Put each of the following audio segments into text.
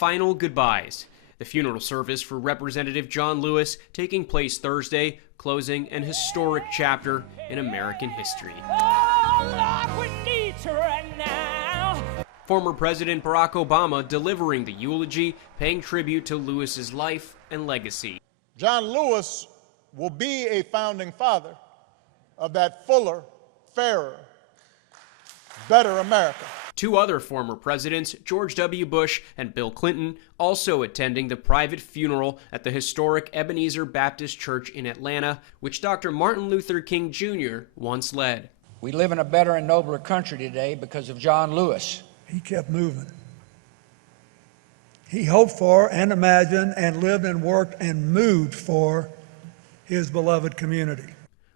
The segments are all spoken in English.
final goodbyes. The funeral service for Representative John Lewis taking place Thursday, closing an historic chapter in American history. Oh, Lord, we need you right now. Former President Barack Obama delivering the eulogy, paying tribute to Lewis's life and legacy. John Lewis will be a founding father of that fuller, fairer, better America. Two other former presidents, George W. Bush and Bill Clinton, also attending the private funeral at the historic Ebenezer Baptist Church in Atlanta, which Dr. Martin Luther King Jr. once led. We live in a better and nobler country today because of John Lewis. He kept moving. He hoped for and imagined and lived and worked and moved for his beloved community.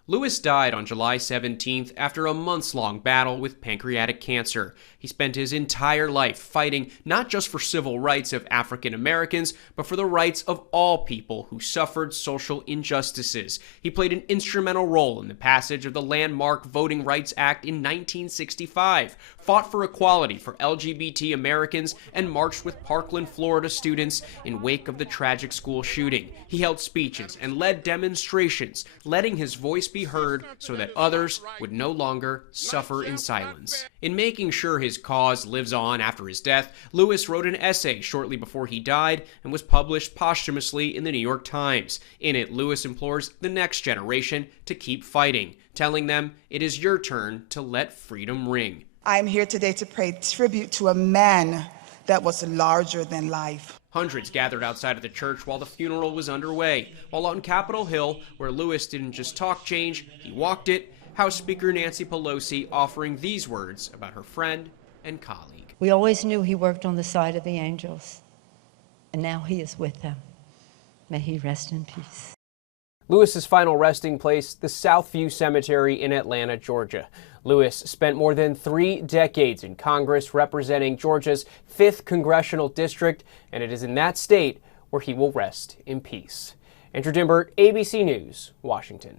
Lewis died on July 17th after a months-long battle with pancreatic cancer. He spent his entire life fighting not just for civil rights of African Americans, but for the rights of all people who suffered social injustices. He played an instrumental role in the passage of the landmark Voting Rights Act in 1965, fought for equality for LGBT Americans, and marched with Parkland, Florida students in wake of the tragic school shooting. He held speeches and led demonstrations, letting his voice be heard so that others would no longer suffer in silence. In making sure his cause lives on after his death, Lewis wrote an essay shortly before he died and was published posthumously in the New York Times. In it, Lewis implores the next generation to keep fighting, telling them it is your turn to let freedom ring. I'm here today to pay tribute to a man that was larger than life. Hundreds gathered outside of the church while the funeral was underway, while on Capitol Hill, where Lewis didn't just talk change, he walked it, House Speaker Nancy Pelosi offering these words about her friend and colleague. We always knew he worked on the side of the angels, and now he is with them. May he rest in peace. Lewis's final resting place, the Southview Cemetery in Atlanta, Georgia. Lewis spent more than 3 decades in Congress representing Georgia's 5th congressional district, and it is in that state where he will rest in peace. Andrew Dimbert, ABC News, Washington.